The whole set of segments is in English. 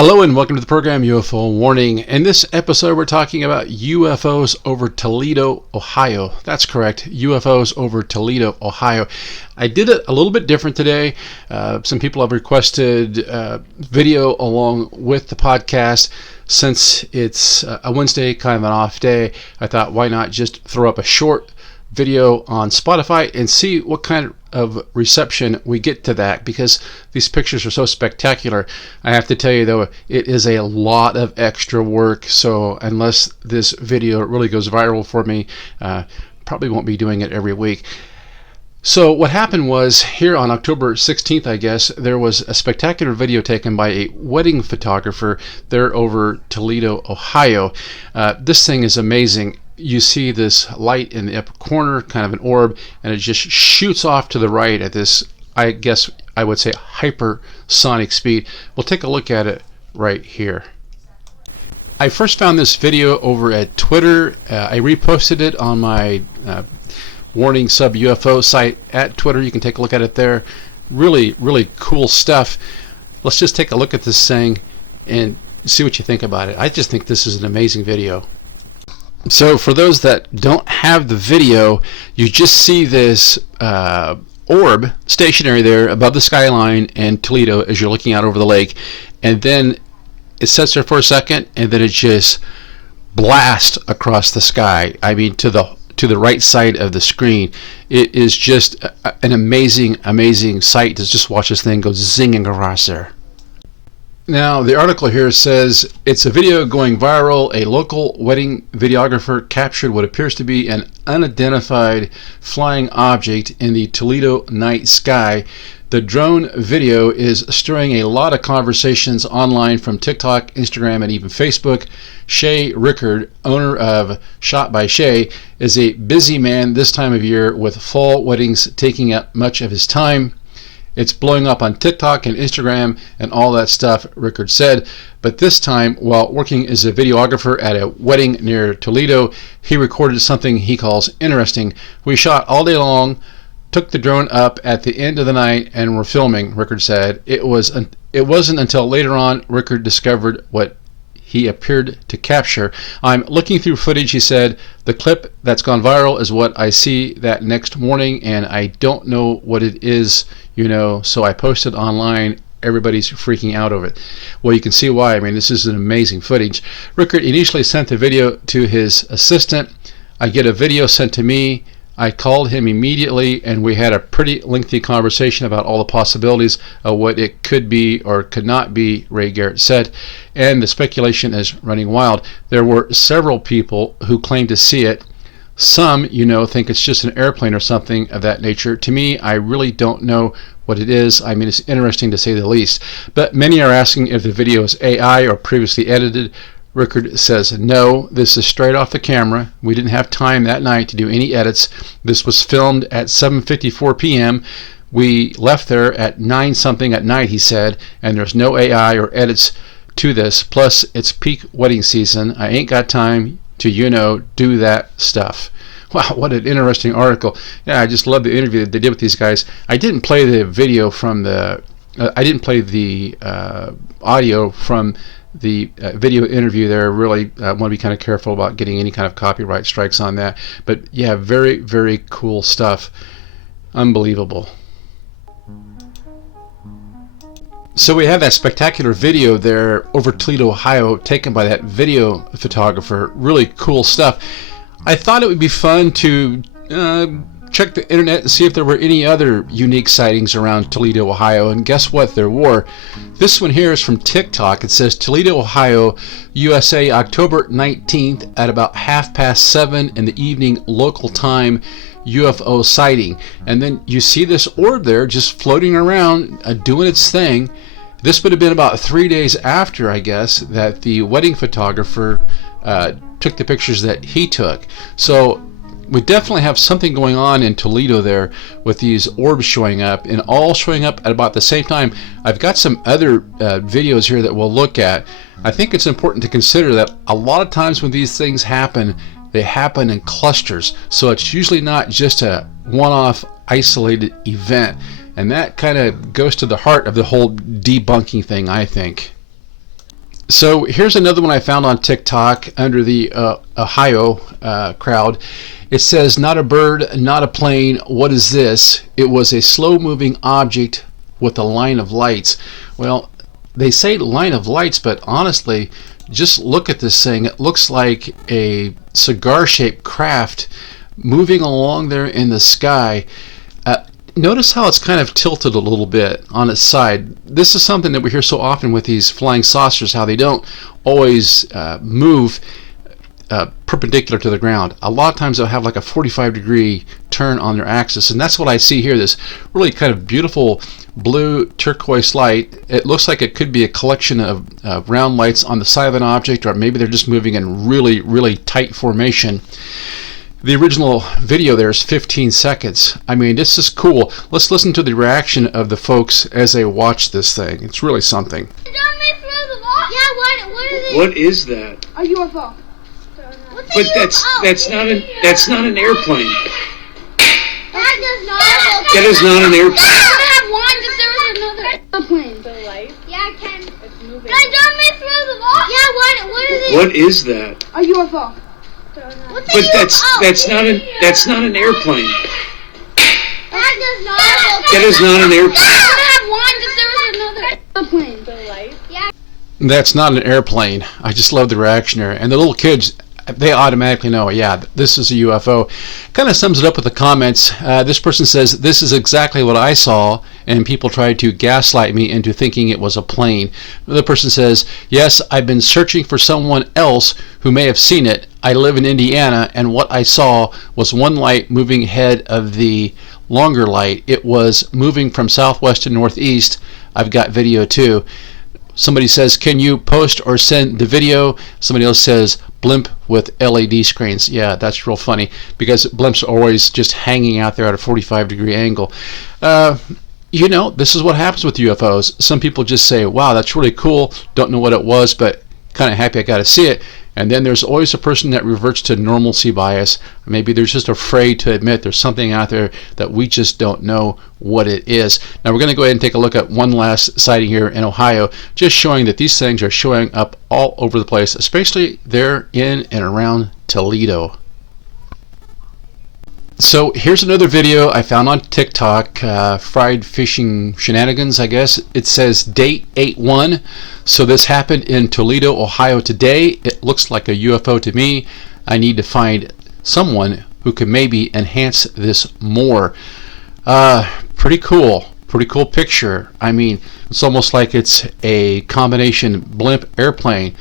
Hello and welcome to the program UFO Warning. In this episode we're talking about UFOs over Toledo, Ohio. That's correct, UFOs over Toledo, Ohio. I did it a little bit different today. Some people have requested video along with the podcast. Since it's a Wednesday, kind of an off day, I thought why not just throw up a short video on Spotify and see what kind of reception we get to that, because these pictures are so spectacular. I have to tell you though, it is a lot of extra work, so unless this video really goes viral for me, probably won't be doing it every week. So what happened was, here on October 16th, I guess, there was a spectacular video taken by a wedding photographer there over Toledo, Ohio. This thing is amazing. You see this light in the upper corner, kind of an orb, and it just shoots off to the right at this, I guess I would say, hypersonic speed. We'll take a look at it right here. I first found this video over at Twitter. I reposted it on my Warning Sub UFO site at Twitter. You can take a look at it there. Really, really cool stuff. Let's just take a look at this thing and see what you think about it. I just think this is an amazing video. So for those that don't have the video, you just see this orb stationary there above the skyline in Toledo as you're looking out over the lake, and then it sits there for a second and then it just blasts across the sky. I mean, to the right side of the screen. It is just an amazing sight to just watch this thing go zinging across there. Now, the article here says, it's a video going viral. A local wedding videographer captured what appears to be an unidentified flying object in the Toledo night sky. The drone video is stirring a lot of conversations online from TikTok, Instagram, and even Facebook. Shay Rickard, owner of Shot by Shay, is a busy man this time of year, with fall weddings taking up much of his time. It's blowing up on TikTok and Instagram and all that stuff, Rickard said. But this time, while working as a videographer at a wedding near Toledo, he recorded something he calls interesting. We shot all day long, took the drone up at the end of the night, and were filming, Rickard said. It wasn't until later on Rickard discovered what he appeared to capture. I'm looking through footage, he said. The clip that's gone viral is what I see that next morning, and I don't know what it is, so I posted online. Everybody's freaking out over it. Well, you can see why. I mean, this is an amazing footage. Rickard initially sent the video to his assistant. I get a video sent to me. I called him immediately, and we had a pretty lengthy conversation about all the possibilities of what it could be or could not be, Ray Garrett said, and the speculation is running wild. There were several people who claimed to see it. Some, think it's just an airplane or something of that nature. To me, I really don't know what it is. I mean, it's interesting to say the least. But many are asking if the video is AI or previously edited. Rickard says, no, this is straight off the camera. We didn't have time that night to do any edits. This was filmed at 7:54 p.m. We left there at 9 something at night, he said, and there's no AI or edits to this. Plus, it's peak wedding season. I ain't got time to, do that stuff. Wow, what an interesting article. Yeah, I just love the interview that they did with these guys. I didn't play the video from the, I didn't play the audio from the video interview there. Really want to be kind of careful about getting any kind of copyright strikes on that. But yeah, very, very cool stuff. Unbelievable. So we have that spectacular video there over Toledo, Ohio, taken by that video photographer. Really cool stuff. I thought it would be fun to check the internet and see if there were any other unique sightings around Toledo, Ohio, and guess what? There were. This one here is from TikTok. It says, Toledo, Ohio, USA, October 19th at about 7:30 in the evening local time, UFO sighting. And then you see this orb there just floating around, doing its thing. This would have been about 3 days after, I guess, that the wedding photographer took the pictures that he took. So we definitely have something going on in Toledo there with these orbs showing up, and all showing up at about the same time. I've got some other videos here that we'll look at. I think it's important to consider that a lot of times when these things happen, they happen in clusters. So it's usually not just a one-off isolated event. And that kind of goes to the heart of the whole debunking thing, I think. So here's another one I found on TikTok under the Ohio crowd. It says, "Not a bird, not a plane. What is this? It was a slow-moving object with a line of lights." Well, they say line of lights, but honestly, just look at this thing. It looks like a cigar-shaped craft moving along there in the sky. Notice how it's kind of tilted a little bit on its side. This is something that we hear so often with these flying saucers, how they don't always move perpendicular to the ground. A lot of times they'll have like a 45-degree turn on their axis, and that's what I see here. This really kind of beautiful blue turquoise light. It looks like it could be a collection of round lights on the side of an object, or maybe they're just moving in really, really tight formation. The original video there is 15 seconds. I mean, this is cool. Let's listen to the reaction of the folks as they watch this thing. It's really something. What is that? A UFO. But that's not an airplane. That is not an airplane. I have one because there was another airplane. The light? Yeah, I can. It's moving. Can I jump me through the wall? Yeah, what is it? What is that? A UFO. But that's not an airplane. That is not an airplane. I have one because there was another airplane. The light? Yeah. That's not an airplane. I just love the reaction there. And the little kids, they automatically know, yeah, this is a UFO. Kind of sums it up with the comments. This person says, "This is exactly what I saw," and people tried to gaslight me into thinking it was a plane. Another person says, "Yes, I've been searching for someone else who may have seen it. I live in Indiana, and what I saw was one light moving ahead of the longer light. It was moving from southwest to northeast. I've got video too." Somebody says, "Can you post or send the video?" Somebody else says, "Blimp with LED screens." Yeah, that's real funny because blimps are always just hanging out there at a 45-degree angle. You know, this is what happens with UFOs. Some people just say, "Wow, that's really cool. Don't know what it was, but kind of happy I got to see it." And then there's always a person that reverts to normalcy bias. Maybe they're just afraid to admit there's something out there that we just don't know what it is. Now we're going to go ahead and take a look at one last sighting here in Ohio, just showing that these things are showing up all over the place, especially there in and around Toledo. So here's another video I found on TikTok, fried fishing shenanigans, I guess. It says date 8/1. So this happened in Toledo, Ohio today. It looks like a UFO to me. I need to find someone who can maybe enhance this more. Pretty cool picture. I mean, it's almost like it's a combination blimp airplane.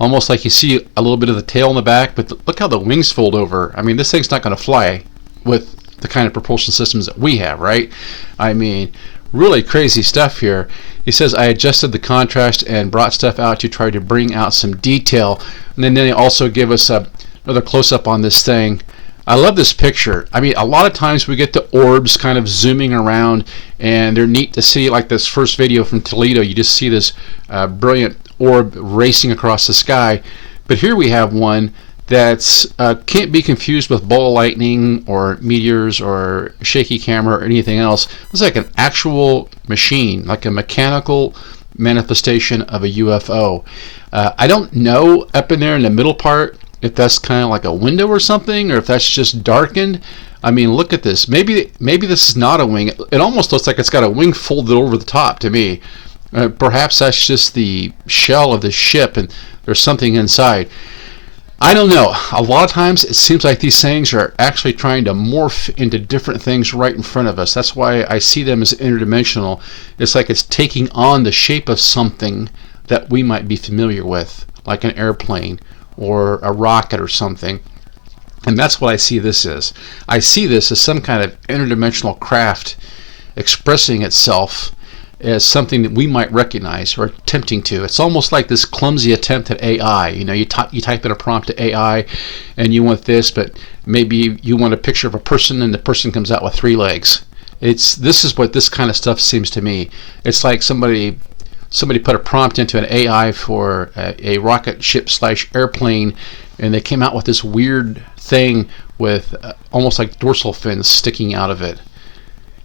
Almost like you see a little bit of the tail in the back, but look how the wings fold over. I mean, this thing's not going to fly with the kind of propulsion systems that we have, right? I mean, really crazy stuff here. He says, "I adjusted the contrast and brought stuff out to try to bring out some detail." And then they also give us another close-up on this thing. I love this picture. I mean, a lot of times we get the orbs kind of zooming around, and they're neat to see. Like this first video from Toledo, you just see this brilliant orb racing across the sky. But here we have one that's can't be confused with ball lightning or meteors or shaky camera or anything else. It's like an actual machine, like a mechanical manifestation of a UFO. I don't know up in there in the middle part if that's kind of like a window or something, or if that's just darkened. I mean, look at this. Maybe this is not a wing. It almost looks like it's got a wing folded over the top to me. Perhaps that's just the shell of the ship and there's something inside. I don't know. A lot of times it seems like these things are actually trying to morph into different things right in front of us. That's why I see them as interdimensional. It's like it's taking on the shape of something that we might be familiar with, like an airplane or a rocket or something. And that's what I see this as. I see this as some kind of interdimensional craft expressing itself as something that we might recognize or attempting to. It's almost like this clumsy attempt at AI. You know, you type in a prompt to AI and you want this, but maybe you want a picture of a person and the person comes out with 3 legs. This is what this kind of stuff seems to me. It's like somebody put a prompt into an AI for a rocket ship / airplane, and they came out with this weird thing with almost like dorsal fins sticking out of it.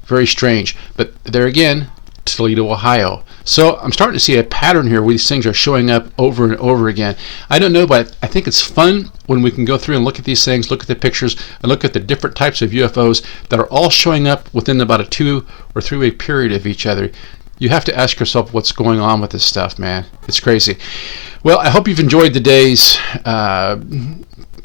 Very strange. But there again, Toledo, Ohio. So I'm starting to see a pattern here where these things are showing up over and over again. I don't know, but I think it's fun when we can go through and look at these things, look at the pictures, and look at the different types of UFOs that are all showing up within about a 2 or 3 week period of each other. You have to ask yourself what's going on with this stuff, man. It's crazy. Well, I hope you've enjoyed today's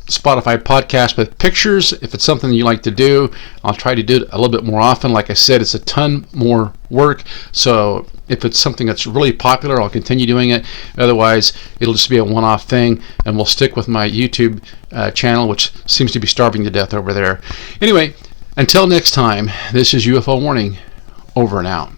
Spotify podcast with pictures. If it's something you like to do, I'll try to do it a little bit more often. Like I said, it's a ton more work. So if it's something that's really popular, I'll continue doing it. Otherwise, it'll just be a one-off thing, and we'll stick with my YouTube channel, which seems to be starving to death over there. Anyway, until next time, this is UFO Warning, over and out.